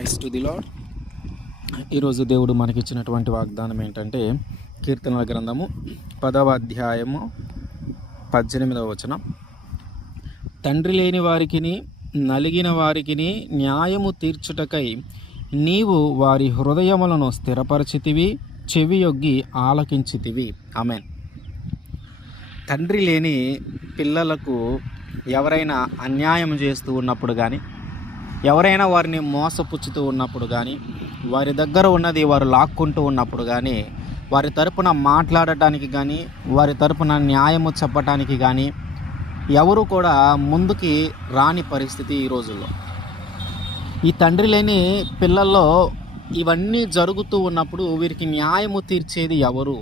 Praise to the lord. ఈరోజు దేవుడు మనకిచ్చినటువంటి వాగ్దానం ఏంటంటే కీర్తనల గ్రంథము 10వ అధ్యాయము 18వ వచనం. తండ్రి లేని వారికిని నలిగిన వారికిని న్యాయము తీర్చుటకై నీవు వారి హృదయములను స్థిరపరచితివి, చెవియొగ్గి ఆలకించితివి. ఆమేన్. తండ్రి లేని పిల్లలకు ఎవరైనా అన్యాయం చేస్తూ ఉన్నప్పుడు కానీ, ఎవరైనా వారిని మోసపుచ్చుతూ ఉన్నప్పుడు కానీ, వారి దగ్గర ఉన్నది వారు లాక్కుంటూ ఉన్నప్పుడు కానీ, వారి తరపున మాట్లాడటానికి కానీ, వారి తరపున న్యాయము చెప్పటానికి కానీ ఎవరు కూడా ముందుకి రాని పరిస్థితి ఈ రోజుల్లో. ఈ తండ్రి లేని పిల్లల్లో ఇవన్నీ జరుగుతూ ఉన్నప్పుడు వీరికి న్యాయము తీర్చేది ఎవరు?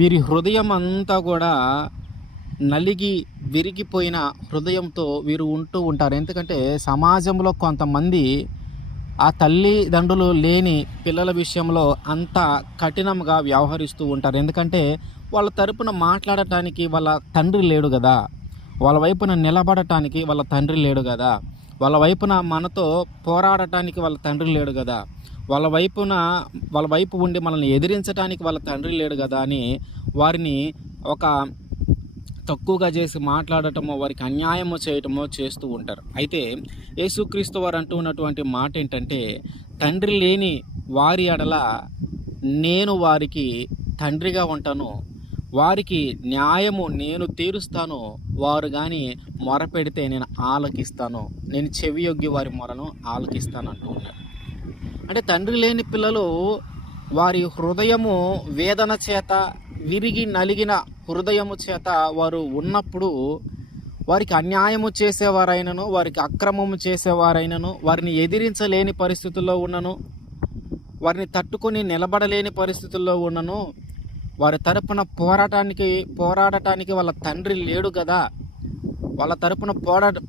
వీరి హృదయం అంతా కూడా నలిగి విరిగిపోయిన హృదయంతో వీరు ఉంటూ ఉంటారు. ఎందుకంటే సమాజంలో కొంతమంది ఆ తల్లిదండ్రులు లేని పిల్లల విషయంలో అంత కఠినంగా వ్యవహరిస్తూ ఉంటారు. ఎందుకంటే వాళ్ళ తరపున మాట్లాడటానికి వాళ్ళ తండ్రి లేడు కదా, వాళ్ళ వైపున నిలబడటానికి వాళ్ళ తండ్రి లేడు కదా, వాళ్ళ వైపున మనతో పోరాడటానికి వాళ్ళ తండ్రి లేడు కదా, వాళ్ళ వైపు ఉండి మనల్ని ఎదిరించడానికి వాళ్ళ తండ్రి లేడు కదా అని వారిని ఒక తక్కువగా చేసి మాట్లాడటమో, వారికి అన్యాయమో చేయటమో చేస్తూ ఉంటారు. అయితే యేసుక్రీస్తు వారు అంటూ ఉన్నటువంటి మాట ఏంటంటే, తండ్రి లేని వారి ఎడల నేను వారికి తండ్రిగా ఉంటాను, వారికి న్యాయము నేను తీరుస్తాను, వారు కానీ మొరపెడితే నేను ఆలకిస్తాను, నేను చెవియొగ్గి వారి మొరను ఆలకిస్తాను అంటూ ఉన్నారు. అంటే తండ్రి లేని పిల్లలు వారి హృదయము వేదన చేత, విరిగి నలిగిన హృదయము చేత వారు ఉన్నప్పుడు వారికి అన్యాయము చేసేవారైనను, వారికి అక్రమము చేసేవారైనను, వారిని ఎదిరించలేని పరిస్థితుల్లో ఉన్నను, వారిని తట్టుకొని నిలబడలేని పరిస్థితుల్లో ఉన్నను, వారి తరపున పోరాడటానికి వాళ్ళ తండ్రి లేడు కదా, వాళ్ళ తరపున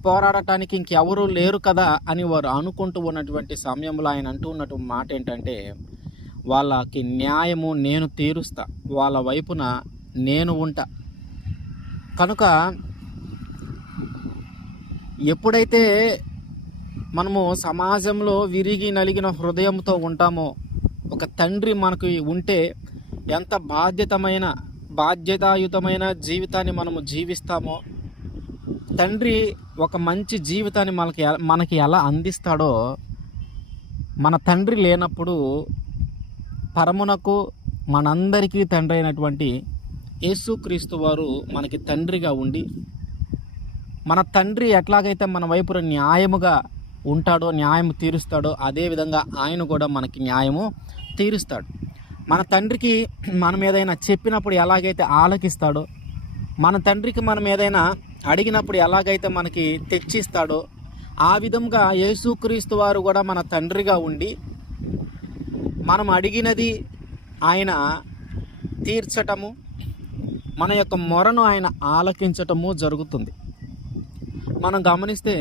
పోరాడటానికి ఇంకెవరూ లేరు కదా అని వారు అనుకుంటూ ఉన్నటువంటి సమయంలో ఆయన అంటూ ఉన్నటువంటి మాట ఏంటంటే, వాళ్ళకి న్యాయము నేను తీరుస్తా, వాళ్ళ వైపున నేను ఉంటా. కనుక ఎప్పుడైతే మనము సమాజంలో విరిగి నలిగిన హృదయంతో ఉంటామో, ఒక తండ్రి మనకు ఉంటే ఎంత బాధ్యతాయుతమైన జీవితాన్ని మనము జీవిస్తామో, తండ్రి ఒక మంచి జీవితాన్ని మనకి ఎలా అందిస్తాడో, మన తండ్రి లేనప్పుడు పరమునకు మనందరికీ తండ్రి అయినటువంటి యేసుక్రీస్తు వారు మనకి తండ్రిగా ఉండి, మన తండ్రి ఎట్లాగైతే మన వైపున న్యాయముగా ఉంటాడో, న్యాయం తీరుస్తాడో, అదేవిధంగా ఆయన కూడా మనకి న్యాయము తీరుస్తాడు. మన తండ్రికి మనం ఏదైనా చెప్పినప్పుడు ఎలాగైతే ఆలకిస్తాడో, మన తండ్రికి మనం ఏదైనా అడిగినప్పుడు ఎలాగైతే మనకి తెచ్చిస్తాడో, ఆ విధంగా యేసుక్రీస్తు వారు కూడా మన తండ్రిగా ఉండి మనం అడిగినది ఆయన తీర్చటము, మన యొక్క మొరను ఆయన ఆలకించటము జరుగుతుంది. మనం గమనిస్తే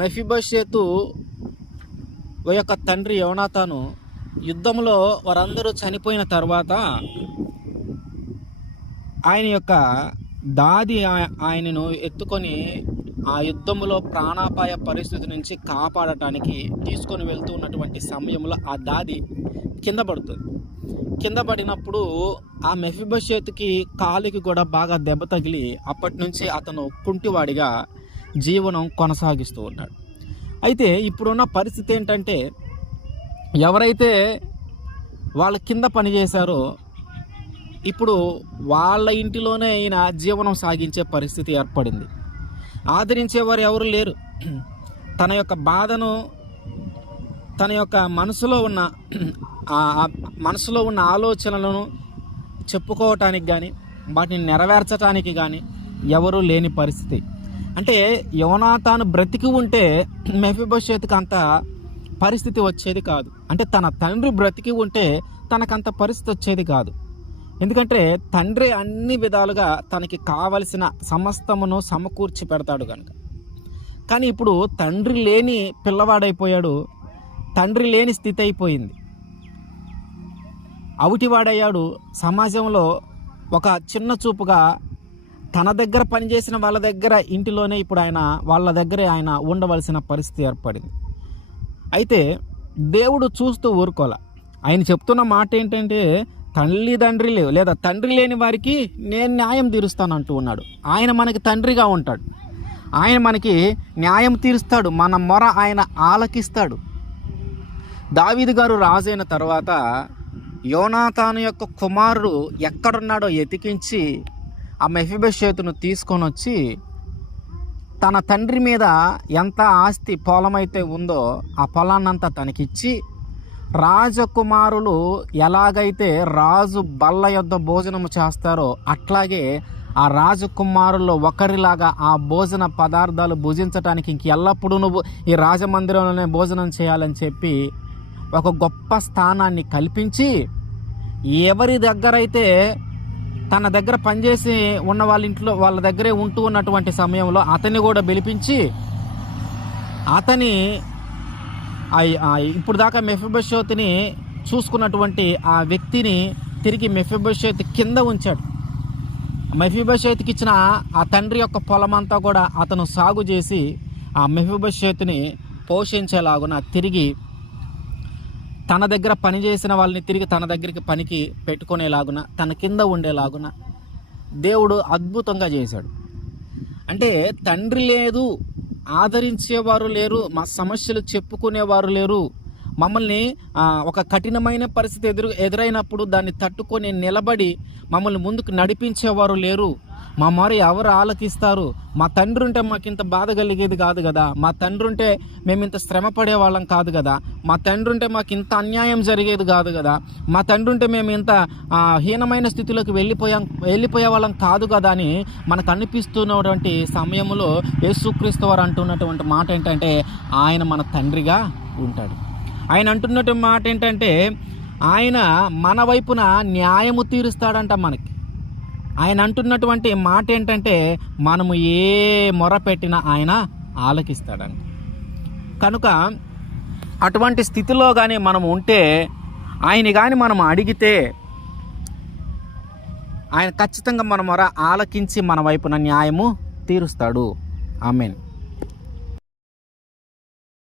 మెఫీబోషెతు యొక్క తండ్రి యోనాతాను యుద్ధంలో వారందరూ చనిపోయిన తర్వాత ఆయన యొక్క దాది ఆయనను ఎత్తుకొని ఆ యుద్ధంలో ప్రాణాపాయ పరిస్థితి నుంచి కాపాడటానికి తీసుకొని వెళ్తూ ఉన్నటువంటి సమయంలో ఆ దాది కింద పడుతుంది. కింద పడినప్పుడు ఆ మెఫీబోషెతుకి కాలికి కూడా బాగా దెబ్బ తగిలి అప్పటి నుంచి అతను కుంటివాడిగా జీవనం కొనసాగిస్తూ ఉన్నాడు. అయితే ఇప్పుడున్న పరిస్థితి ఏంటంటే, ఎవరైతే వాళ్ళ కింద పనిచేశారో ఇప్పుడు వాళ్ళ ఇంటిలోనే ఈయన జీవనం సాగించే పరిస్థితి ఏర్పడింది. ఆదరించేవారు ఎవరు లేరు. తన యొక్క బాధను, తన యొక్క మనసులో ఉన్న ఆలోచనలను చెప్పుకోవటానికి కానీ, వాటిని నెరవేర్చడానికి కానీ ఎవరూ లేని పరిస్థితి. అంటే యోనాతాను బ్రతికి ఉంటే మెఫీబోషెతుకు అంత పరిస్థితి వచ్చేది కాదు. అంటే తన తండ్రి బ్రతికి ఉంటే తనకంత పరిస్థితి వచ్చేది కాదు. ఎందుకంటే తండ్రి అన్ని విధాలుగా తనకి కావలసిన సమస్తమును సమకూర్చి పెడతాడు కనుక. కానీ ఇప్పుడు తండ్రి లేని పిల్లవాడైపోయాడు, తండ్రి లేని స్థితి అయిపోయింది, అవుటివాడయ్యాడు. సమాజంలో ఒక చిన్న చూపుగా తన దగ్గర పనిచేసిన వాళ్ళ దగ్గర ఇంటిలోనే ఇప్పుడు వాళ్ళ దగ్గరే ఆయన ఉండవలసిన పరిస్థితి ఏర్పడింది. అయితే దేవుడు చూస్తూ ఊరుకోల. ఆయన చెప్తున్న మాట ఏంటంటే, తల్లిదండ్రి లేవు లేదా తండ్రి లేని వారికి నేను న్యాయం తీరుస్తాను అంటూ ఉన్నాడు. ఆయన మనకి తండ్రిగా ఉంటాడు, ఆయన మనకి న్యాయం తీరుస్తాడు, మన మొర ఆయన ఆలకిస్తాడు. దావీదు గారు రాజైన తర్వాత యోనాతాను యొక్క కుమారుడు ఎక్కడున్నాడో ఎతికించి ఆ మెఫీబోషెతును తీసుకొని వచ్చి తన తండ్రి మీద ఎంత ఆస్తి పొలమైతే ఉందో ఆ పొలాన్నంతా తనకిచ్చి, రాజకుమారులు ఎలాగైతే రాజు బల్ల యొద్ద భోజనము చేస్తారో అట్లాగే ఆ రాజకుమారుల్లో ఒకరిలాగా ఆ భోజన పదార్థాలు భుజించటానికి ఇంక ఎల్లప్పుడూ నువ్వు ఈ రాజమందిరంలోనే భోజనం చేయాలని చెప్పి ఒక గొప్ప స్థానాన్ని కల్పించి, ఎవరి దగ్గరైతే తన దగ్గర పనిచేసి ఉన్న వాళ్ళ ఇంట్లో వాళ్ళ దగ్గరే ఉంటూ ఉన్నటువంటి సమయంలో అతన్ని కూడా పిలిపించి, అతని ఇప్పుడు దాకా మెఫీబోషెతుని చూసుకున్నటువంటి ఆ వ్యక్తిని తిరిగి మెఫీబోషెతు కింద ఉంచాడు. మెఫీబోషెతుకి ఇచ్చిన ఆ తండ్రి యొక్క పొలమంతా కూడా అతను సాగు చేసి ఆ మెఫీబోషెతుని పోషించేలాగున తిరిగి తన దగ్గర పనిచేసిన వాళ్ళని తిరిగి తన దగ్గరికి పనికి పెట్టుకునేలాగున తన కింద ఉండేలాగున దేవుడు అద్భుతంగా చేశాడు. అంటే తండ్రి లేదు, ఆదరించేవారు లేరు, మా సమస్యలు చెప్పుకునేవారు లేరు, మమ్మల్ని ఒక కఠినమైన పరిస్థితి ఎదురైనప్పుడు దాన్ని తట్టుకొని నిలబడి మమ్మల్ని ముందుకు నడిపించేవారు లేరు, మా మొర ఎవరు ఆలకిస్తారు, మా తండ్రి ఉంటే మాకు ఇంత బాధ కలిగేది కాదు కదా, మా తండ్రి ఉంటే మేము ఇంత శ్రమ పడేవాళ్ళం కాదు కదా, మా తండ్రి ఉంటే మాకు ఇంత అన్యాయం జరిగేది కాదు కదా, మా తండ్రి ఉంటే మేము ఇంత హీనమైన స్థితిలోకి వెళ్ళిపోయే వాళ్ళం కాదు కదా అని మనకు అనిపిస్తున్నటువంటి సమయంలో యేసుక్రీస్తు వారు అంటున్నటువంటి మాట ఏంటంటే, ఆయన మన తండ్రిగా ఉంటాడు. ఆయన అంటున్నటువంటి మాట ఏంటంటే, ఆయన మన వైపున న్యాయము తీరుస్తాడంట మనకి. ఆయన అంటున్నటువంటి మాట ఏంటంటే, మనము ఏ మొర పెట్టినా ఆయన ఆలకిస్తాడంట. కనుక అటువంటి స్థితిలో కానీ మనం ఉంటే, ఆయన కానీ మనం అడిగితే ఆయన ఖచ్చితంగా మన మొర ఆలకించి మన వైపున న్యాయము తీరుస్తాడు. ఆమేన్.